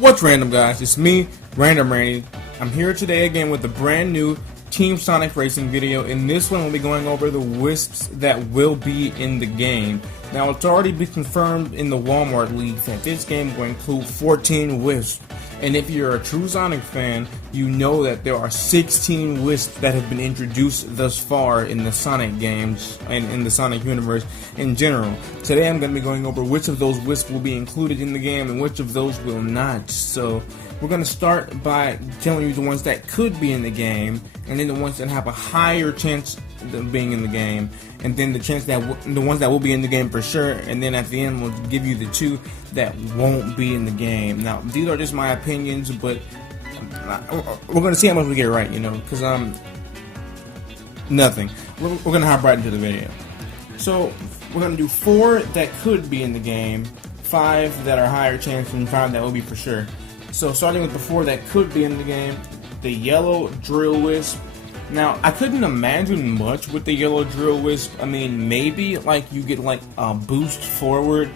What's random, guys? It's me, Random Randy. I'm here today again with a brand new Team Sonic Racing video. In this one, we'll be going over the Wisps that will be in the game. Now, it's already been confirmed in the Walmart leak that this game will include 14 Wisps. And if you're a true Sonic fan, you know that there are 16 Wisps that have been introduced thus far in the Sonic games and in the Sonic universe in general. Today I'm going to be going over which of those Wisps will be included in the game and which of those will not. So we're going to start by telling you the ones that could be in the game, and then the ones that have a higher chance of being in the game, and then the ones that will be in the game for sure, and then at the end we'll give you the two that won't be in the game. Now, these are just my opinions, but we're going to see how much we get right, because nothing. We're going to hop right into the video. So we're going to do 4 that could be in the game, 5 that are higher chance, and 5 that will be for sure. So starting with the 4 that could be in the game, the yellow drill wisp. Now, I couldn't imagine much with the yellow drill wisp. I mean, maybe like you get like a boost forward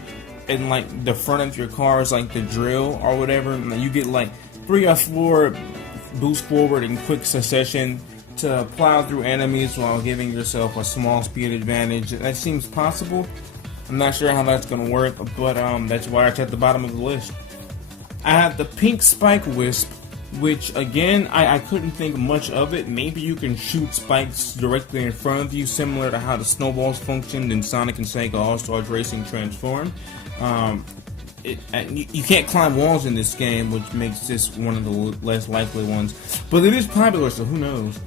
and like the front of your car is like the drill or whatever, and you get like 3 or 4 boost forward in quick succession to plow through enemies while giving yourself a small speed advantage. That seems possible. I'm not sure how that's gonna work, but that's why it's at the bottom of the list. I have the pink spike wisp, which again, I couldn't think much of it. Maybe you can shoot spikes directly in front of you, similar to how the snowballs functioned in Sonic and Sega All-Stars Racing Transform. You can't climb walls in this game, which makes this one of the less likely ones. But it is popular, so who knows?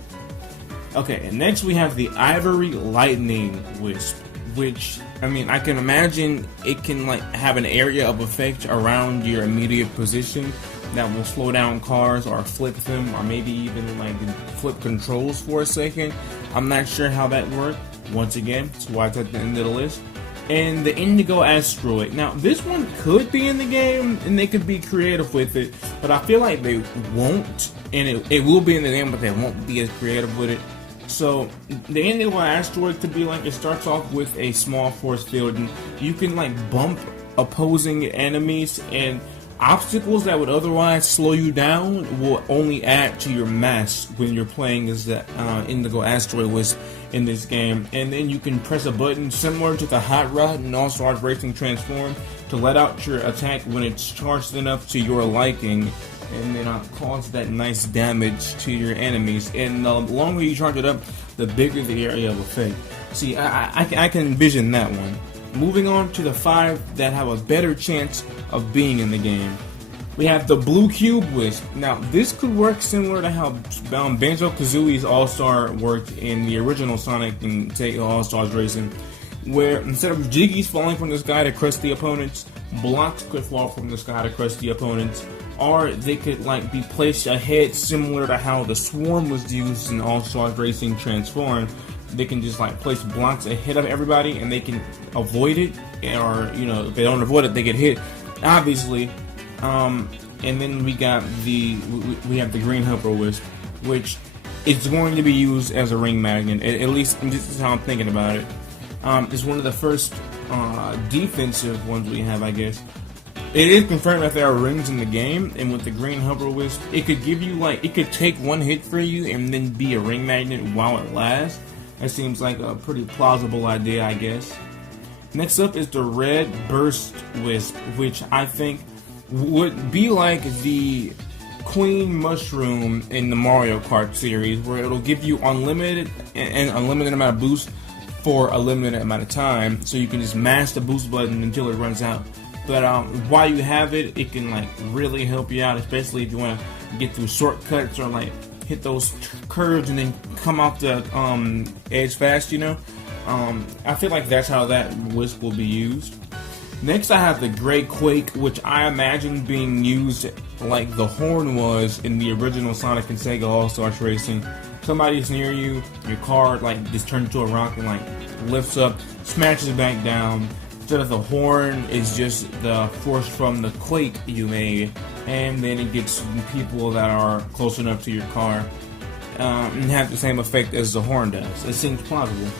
Okay, and next we have the ivory lightning wisp, which, I mean, I can imagine it can like have an area of effect around your immediate position that will slow down cars or flip them, or maybe even like flip controls for a second. I'm not sure how that works. Once again, that's why it's at the end of the list. And the indigo asteroid. Now, this one could be in the game, and they could be creative with it, but I feel like they won't, and it will be in the game, but they won't be as creative with it. So the indigo asteroid could be like, it starts off with a small force field, and you can like bump opposing enemies, and obstacles that would otherwise slow you down will only add to your mass when you're playing as the indigo asteroid wisp in this game. And then you can press a button similar to the hot rod in All-Stars Racing Transform to let out your attack when it's charged enough to your liking, and then cause that nice damage to your enemies. And the longer you charge it up, the bigger the area of effect. See, I can envision that one. Moving on to the 5 that have a better chance of being in the game. We have the blue cube wisp. Now, this could work similar to how Banjo-Kazooie's All-Star worked in the original Sonic and Sega All-Stars Racing, where instead of jiggies falling from the sky to crush the opponents, blocks could fall from the sky to crush the opponents, or they could like be placed ahead, similar to how the swarm was used in All-Stars Racing Transform. They can just like place blocks ahead of everybody, and they can avoid it, or if they don't avoid it, they get hit, obviously. And then we got we have the green helper wisp, which is going to be used as a ring magnet. At least this is how I'm thinking about it. It's one of the first defensive ones we have, I guess. It is confirmed that there are rings in the game, and with the green helper wisp, it could give you it could take one hit for you and then be a ring magnet while it lasts. That seems like a pretty plausible idea, I guess. Next up is the red burst wisp, which I think would be like the Queen Mushroom in the Mario Kart series, where it'll give you unlimited amount of boost for a limited amount of time, so you can just mash the boost button until it runs out. But while you have it, it can like really help you out, especially if you want to get through shortcuts or like hit those curves and then come off the edge fast. I feel like that's how that wisp will be used. Next, I have the Great Quake, which I imagine being used like the horn was in the original Sonic and Sega All-Stars Racing. Somebody's near you, your car like just turns into a rock and like lifts up, smashes back down. Instead of the horn, is just the force from the quake you made, and then it gets people that are close enough to your car and have the same effect as the horn does. It seems plausible.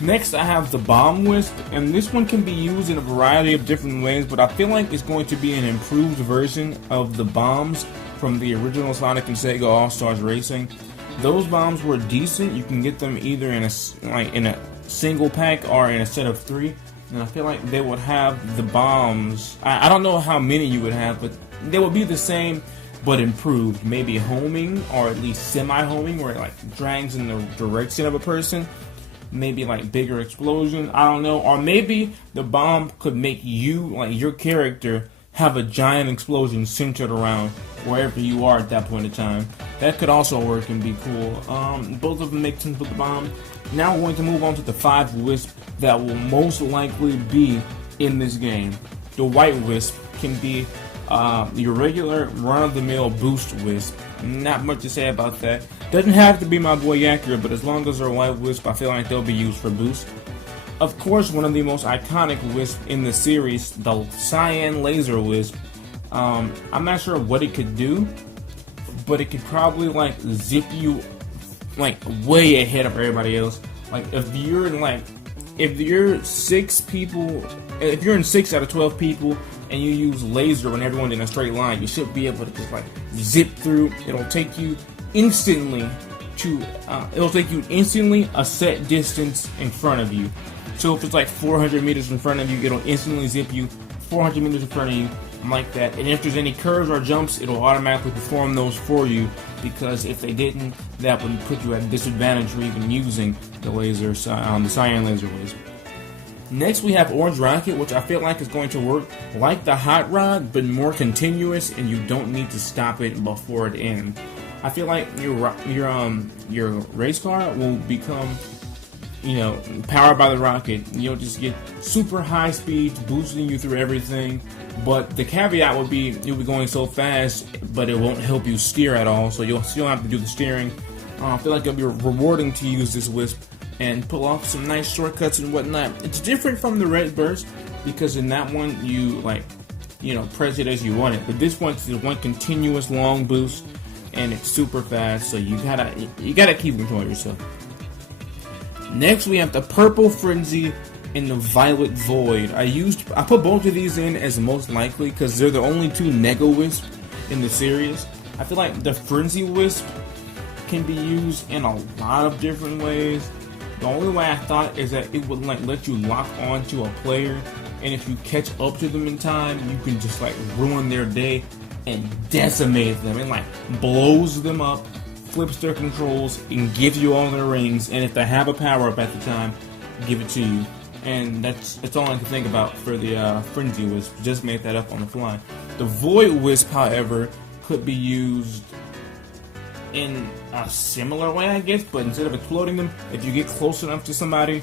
Next, I have the Bomb Wisp, and this one can be used in a variety of different ways, but I feel like it's going to be an improved version of the bombs from the original Sonic and Sega All-Stars Racing. Those bombs were decent. You can get them either in a single pack or in a set of 3, and I feel like they would have the bombs. I don't know how many you would have, but they would be the same but improved. Maybe homing, or at least semi-homing, where it like drags in the direction of a person. Maybe like bigger explosion, I don't know. Or maybe the bomb could make you, like your character, have a giant explosion centered around wherever you are at that point in time. That could also work and be cool. Both of them make sense with the bomb. Now we're going to move on to the 5 Wisps that will most likely be in this game. The White Wisp can be your regular run-of-the-mill boost Wisp. Not much to say about that. Doesn't have to be my boy Yakura, but as long as they're White Wisp, I feel like they'll be used for boost. Of course, one of the most iconic Wisps in the series, the Cyan Laser Wisp. I'm not sure what it could do, but it could probably like zip you like way ahead of everybody else. Like if you're in 6 out of 12 people and you use laser when everyone's in a straight line, you should be able to just like zip through. It'll take you instantly a set distance in front of you. So if it's like 400 meters in front of you, it'll instantly zip you 400 meters in front of you, like that. And if there's any curves or jumps, it'll automatically perform those for you, because if they didn't, that would put you at a disadvantage for even using the laser, the Cyan Laser Wisp. Next, we have Orange Rocket, which I feel like is going to work like the Hot Rod, but more continuous, and you don't need to stop it before it ends. I feel like your race car will become, powered by the rocket. You'll just get super high speeds, boosting you through everything. But the caveat would be you'll be going so fast, but it won't help you steer at all. So you'll still have to do the steering. I feel like it'll be rewarding to use this Wisp and pull off some nice shortcuts and whatnot. It's different from the Red Burst, because in that one you press it as you want it. But this one's one continuous long boost, and it's super fast. So you gotta keep control of yourself. Next, we have the Purple Frenzy and the Violet Void. I put both of these in as most likely because they're the only 2 Nega Wisps in the series. I feel like the Frenzy Wisp can be used in a lot of different ways. The only way I thought is that it would let you lock onto a player, and if you catch up to them in time, you can just ruin their day and decimate them. It blows them up, flips their controls, and gives you all their rings. And if they have a power up at the time, give it to you. And that's all I can think about for the Frenzy Wisp. Just made that up on the fly. The Void Wisp, however, could be used in a similar way, I guess, but instead of exploding them, if you get close enough to somebody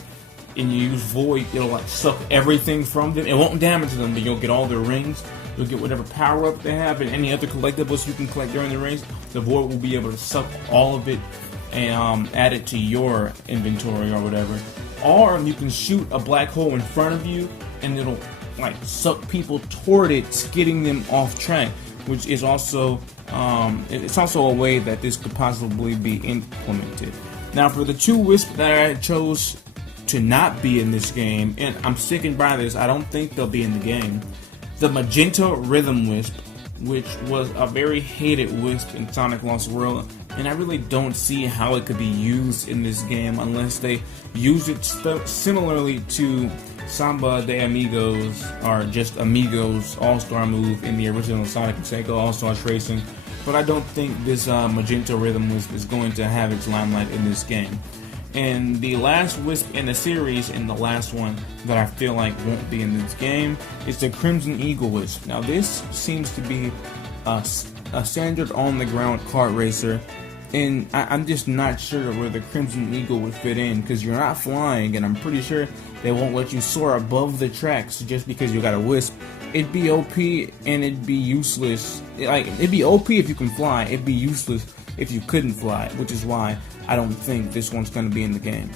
and you use Void, it'll suck everything from them. It won't damage them, but you'll get all their rings. You'll get whatever power up they have and any other collectibles you can collect during the race. The Void will be able to suck all of it and add it to your inventory or whatever. Or you can shoot a black hole in front of you and it'll suck people toward it, skidding them off track, which is also it's also a way that this could possibly be implemented. Now, for the 2 Wisps that I chose to not be in this game, and I'm sticking by this, I don't think they'll be in the game. The Magenta Rhythm Wisp, which was a very hated Wisp in Sonic Lost World, and I really don't see how it could be used in this game unless they use it similarly to Samba de Amigos, or just Amigos All-Star move in the original Sonic and Sega All-Stars Racing. But I don't think this Magenta Rhythm Wisp is going to have its limelight in this game. And the last Wisp in the series, and the last one that I feel like won't be in this game, is the Crimson Eagle Wisp. Now this seems to be a standard on-the-ground kart racer, and I'm just not sure where the Crimson Eagle would fit in, because you're not flying, and I'm pretty sure they won't let you soar above the tracks just because you got a Wisp. It'd be OP and it'd be useless. It'd be OP if you can fly. It'd be useless if you couldn't fly, which is why I don't think this one's going to be in the game.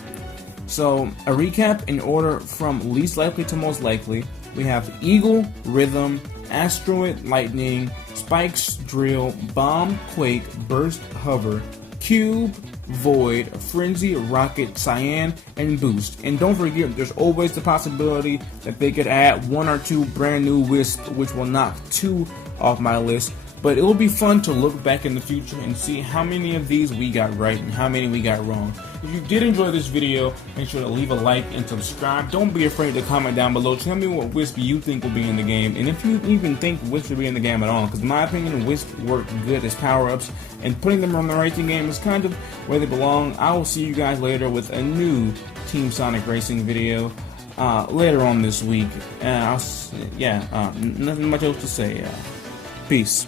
So, a recap in order from least likely to most likely. We have Eagle, Rhythm, Asteroid, Lightning, Spikes, Drill, Bomb, Quake, Burst, Hover, Cube, Void, Frenzy, Rocket, Cyan, and Boost. And don't forget, there's always the possibility that they could add 1 or 2 brand new Wisps, which will knock 2 off my list. But it will be fun to look back in the future and see how many of these we got right and how many we got wrong. If you did enjoy this video, make sure to leave a like and subscribe. Don't be afraid to comment down below. Tell me what Wisp you think will be in the game, and if you even think Wisp will be in the game at all. Because in my opinion, Wisp work good as power-ups, and putting them on the racing game is kind of where they belong. I will see you guys later with a new Team Sonic Racing video later on this week. Nothing much else to say. Peace.